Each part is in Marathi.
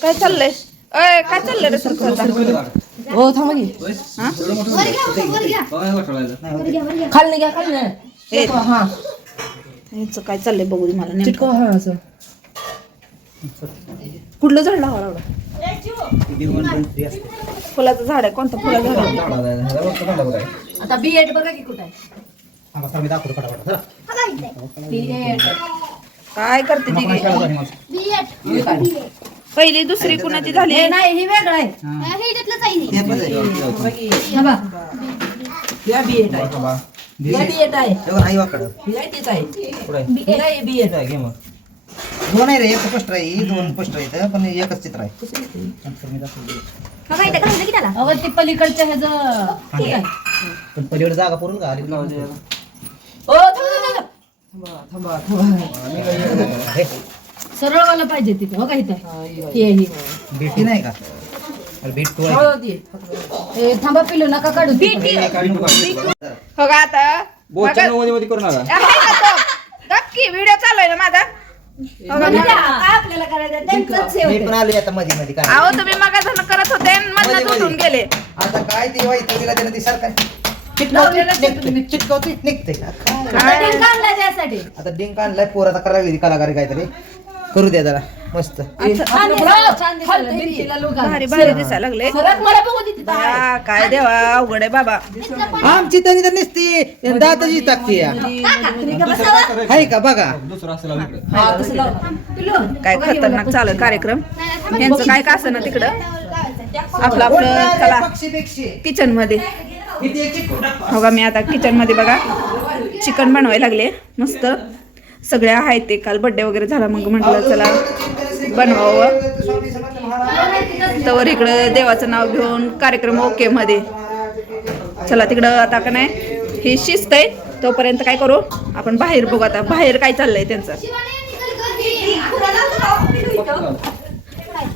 काय चाललंय? अय काय चाललंय रे हो थांबा की. हा? खाली घ्या खाली नाही हे. हा. काय चाललंय बघू दे मला नेमकं. चिटकवा हा असं. कुठलं झाड लावा लावलं फुलाचं झाड आहे कोणतं फुलाचं झाड आहे? आता बी एड बघा की कुठं. काय करते ती पहिली दुसरी कुणाची झाली? हे नाही ही वेगळं आहे. थांबा या बी एड आहे. या बी एड आहे. ही आहे. तीच आहे. ही नाही बी एड दोन आहे रे एक पोस्टर आहे ही दोन पोस्टर आहेत पण एकच चित्र आहे. अहो ते पलीकडच्या ह्याचं ठीक आहे. पण पलीकडे जागा पुरून का आली ओ थांबा थांबा थांबा. सरळ वाला पाहिजे तिथे हो का इथं आहे, ही. भेटी नाही का? अरे भेट तू ती. ए, थांबा पिलू नका काढू ती. हो का आता. बघा- करू नका ए, हाय का तो? नक्की व्हिडिओ चालू आहे ना माझा? हो का? काय आपल्याला करायचं त्यांचंच हे मी होतं. पण आलो आता मध्ये मध्ये काय अहो तुम्ही मग करत होते आणि मधनच उठून गेले. आता काय ते वाईट तिला त्याला ती सरकार. लावलेलं चिटकवते निघते, चिटकवते निघते काय? आता डिंक आणलाय त्यासाठी. आता डिंक आणलाय पोर आता करायला लागली कलाकारी काहीतरी. करू द्या जरा मस्त. भारी भारी दिसायला लागले. बघू काय देवा अवघड आहे बाबा. आमची तरी तर नसती. दाताची टाकते हाय का बघा. दुसरं असं लावून इकडे. हा, तसं लाव. पिलू, काय बघा हे खतरनाक बघा. चालू आहे कार्यक्रम यांचं काय का असं ना तिकडं? आपलं आपलं चला पक्षी पेक्षी किचनमध्ये. हो का मी आता किचनमध्ये बघा. चिकन बनवायला लागले. मस्त. सगळ्या आहेत ते. काल बड्डे वगैरे झाला मग म्हटलं चला बनवावं. तर इकडं देवाचं नाव घेऊन कार्यक्रम ओके मध्ये. चला तिकडं आता का नाही हे शिस्त आहे तोपर्यंत काय करू? आपण बाहेर बघू आता. बाहेर काय चाललंय त्यांचं?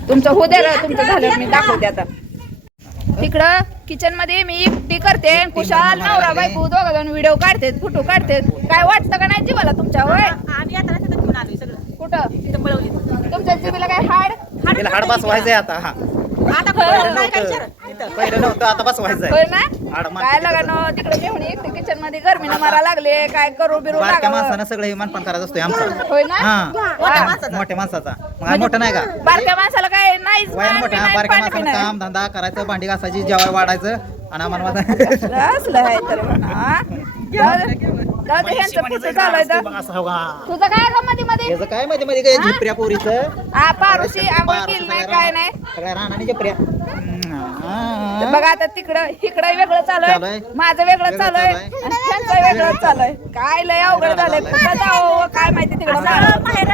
तुमचं हो द्या तुमचं झालं मी दाखवते आता. इकडं किचनमध्ये मी एकटी करते कुशाल नवरा बायको दोघा जण व्हिडिओ काढतेत फोटो काढतेत. काय वाटतं का नाही जीवाला तुमच्या होय? आम्ही आता तिथं घेऊन आलोय सगळं. कुठं? तिथं पळवली तुमच्या जीबीला काय हाड? हाड बसवायचंय आता हा. आता काय विचार पहिलं नव्हतं आता ना? काय लागा तिकडे घेऊन एकटे किचनमध्ये गरमीनं मारा लागले काय करू बिरू बारक्या लागावं? माणसानं सगळं हे मानपान करायचं असतोय आमचा. होय ना? हा. हा. मोठ्या माणसाचा. मग हा मोठा नाही का? बारक्या माणसाला काय नाहीच वयानं मान बी मोठ्या नाही, बारक्या पाणी बी माणसानं नाही. काम धंदा करायचं भांडी घासायची जेवाय वाढायचं आणि आम्हाला असलं असलं आहे तर म्हणा जाऊ दे. जाऊ दे, ह्यांचं पुढचं चालू आहे तर. असं हो का? तुझं काय का मध्ये मध्ये याचं काय मध्ये मध्ये काय झिपऱ्या पोरीचं? हा पारुशी आंघोळ केली नाही काय नाही. सगळ्या रानाने झिपऱ्या. तर बघा आता तिकडं इकडं वेगळं चालू आहे. माझं वेगळं चालू आहे. आणि त्यांचं वेगळं चालू आहे. काय लय अवघड झालंय. कुठं जावं काय माहिती तिकडं जावं. माहेर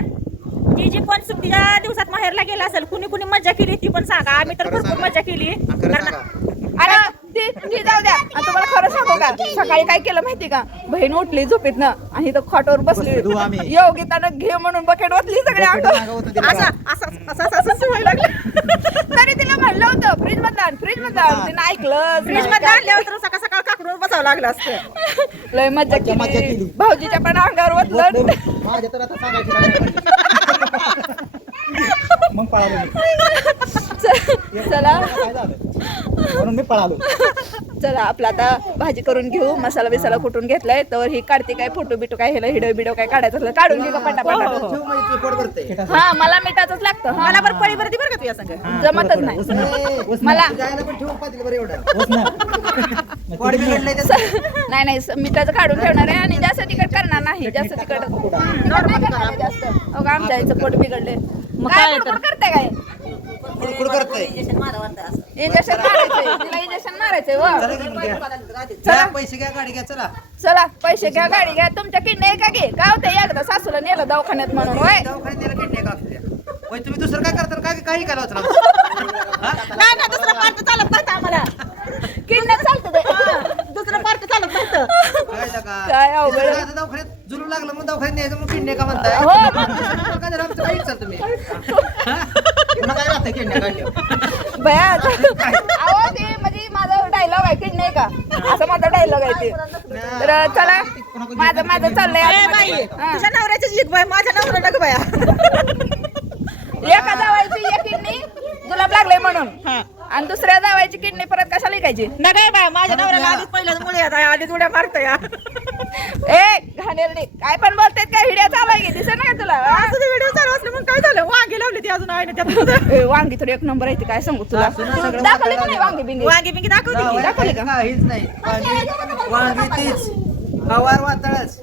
जी जी पण सुट्टीच्या दिवसात माहेरला गेला असेल कुणी कुणी मजा केली ती पण सांगा. आम्ही तर भरपूर. मजा केली. खरं कारण सांगा. अरे ती ती जाऊ द्या. आणि तुम्हाला खरं सांगू का? सकाळी काय केलं माहिती का? बहीण उठली झोपेतनं आणि इथं खाटावर बसली बसलो. आम्ही. योगितानं घे म्हणून बकेट वाचली सगळे अंग बकेट मागं होतं तिला. असं असं असं असं- असं सवय लागली. तरी तिला म्हणलं होतं? फ्रीज मधला फ्रीज मधला तिनं ऐकलं. फ्रीजमध्ये आणल्यावर सकाळ सकाळ काकडून बसावं लागलं असतं. लय मज्जा मज्जा केली. केली. भाऊजीच्या पण अंगावर ओतलं. माझ्या तर आता सांगायची काय नाही. मग पळालो मी. चला काय झालं? म्हणून मी पळालो. चला आपला आता भाजी करून घेऊ. मसाला बिसाला कुटून घेतलाय? तर ही काढते काय फोटो बिटो काय हेला हिडो बिडो काय काढायचं असलं काढून घे का पटापटा. ठेव ते पोट भरतंय. हा मला मिठाचंच लागतं. हा. मला बरं पळी बरं ती बरं का तुझ्या संग जमतच नाही. मला-. नाही नाही स- मिठाचं काढून ठेवणार आहे आणि जास्त तिखट करणार नाही. जास्त नाही करणार आहे जास्त. हो आमच्या आईचं पोट बिघडले काय कुडकुड करते काय? कुडकुड करतंय इंजेक्शन मारायचंय तिला इंजेक्शन मारायचंय व चला की मग घ्या. घ्या, पैसे घ्या गाडी घ्या चला. चला पैसे घ्या गाडी घ्या. तुमच्या किडनी का घे. काय होतं एकदा सासूला नेलं दवाखान्यात म्हणून होय दवाखान्यात नेलं किडनी का असल्या होय तुम्ही दुसरं काय करता काय काही काय लावता नाही ना दुसरं पार्ट चालत नव्हतं आम्हाला. किडण्यात चालतं ते. दुसरं पार्ट चालत नव्हतं. काय का काय अवघड. दवाखान्यात? जुलून लागलं मग दवाखान्यात न्यायचं मग किडनी का म्हणताय? हो. काय झालं आमचं काही चाल तुम्ही. पुन्हा काय काढल्यावर? भया अहो ते म्हणजे माझा डायलॉग आहे किडनी का? असं माझा डायलॉग आहे ते. तर चला माझं माझं चाललंय ए बाई आतमध्ये. हा. तुझ्या नवऱ्याचीच एक बाय माझ्या नवरा नग बाया. एका जावायची एक किडनी म्हणून. हा. आणि दुसऱ्या जावायची किडनी परत कशाला विकायची? ना काय बाय माझ्या नवऱ्याला आधीच पहिल्याच मुळे आधीच उड्या मारतोय या. ए घाणेरडी काय पण बोलतेत काय व्हिडिओ चालू आहे की दिसत ना का तुला? व्हिडिओ चालू असले मग काय झालं? वांगी लावली ती अजून आहे त्यात ए, वांगी तर एक नंबर आहे ती काय सांगू तुला? दाखवली का नाही वांगी बिंगी. वांगी बिंगी दाखवली की दाखवली का? काहीच नाही. वांगी वांगी तीच. हवार वातळच.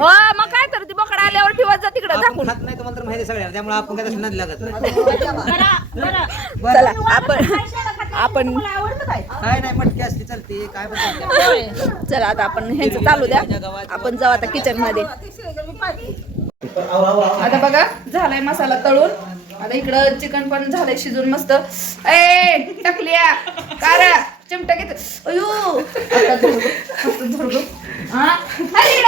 हो मग काय तर ती बोकडा आल्यावर ठेवत जा तिकडे आपण दाखवून खात नाही तुम्हाला तर माहिती आहे सगळ्याला त्यामुळे आपण काय तसं नाही लागत. नाही बरं, बरं. चला आपण आपण काय नाही मटकी असली चालते. काय. चला आता आपण ह्यांचं चालू द्या. आपण जाऊ आता किचनमध्ये. आता बघा झालाय मसाला तळून. आता इकडं चिकन पण झालंय शिजून मस्त. ए टाकलिया कार चिमटा घेत अयो धरगो. हा? अरे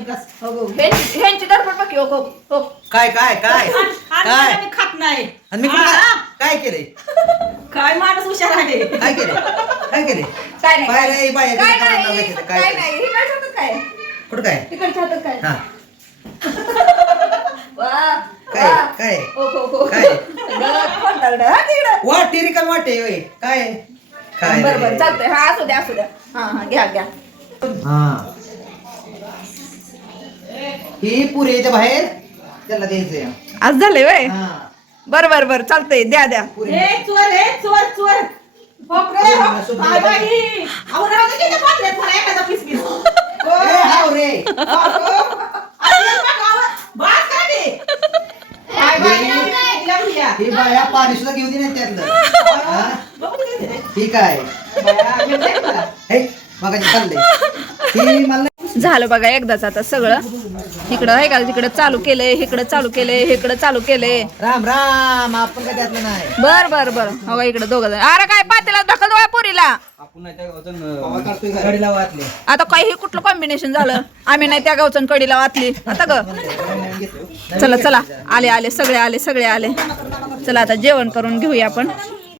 गॅस हो हो. ह्यांची धडपड बाकी हो हो काय काय काय? आणि काय? मी खात नाही. आणि मी कुठं? काय- काय केलंय? काय माणूस हुशार आहे. काय केलंय? काय केलंय? काय नाही. काय रे बाई काय नाही? काय काय नाही. हे काय होतं काय? कुठं काय? तिकडच्या हातात काय? हा. वा काय वा. काय? हो हो हो. काय? कोण दगडं? हा, तिकडं. वाटी वाटे होय? काय? काय बरं बरं. रे? चालतंय. हा असू द्या असू द्या. हा हा घ्या घ्या. हा. ही पुरी याच्या बाहेर त्याला द्यायचंय. आज झालंय वय हा. बर बर बर चालतंय द्या द्या. पुरी. हे चोर चोर चोर. बापरे. काय बाई अहो राहू दे की त्या पातेल्यात मला एखादा पीस पीस? ए, हाव रे. बात का ते? काय बाई तिला भुया. ही बाया पाणी सुद्धा घेऊ दे नाही त्यातलं. हा? बघू दे किती रे. ही काय बाया, मी नाही. हे चाललंय. ही मला झालं बघा एकदाच आता सगळं. इकडं आहे का? तिकडं चालू केलंय इकडं चालू केलंय इकडं चालू केलंय. राम राम आपण काय त्यातलं नाही. बर बर बर. हो इकडं दोघं जण. अरे काय पातेला ढकल डोळ्या पोरीला. गाडीला वाचले आता काही हे कुठलं कॉम्बिनेशन झालं? आम्ही नाही त्या गावचं कडीला वाचली आता ग. चला चला. आले आले सगळे आले सगळे आले. चला आता जेवण करून घेऊया आपण.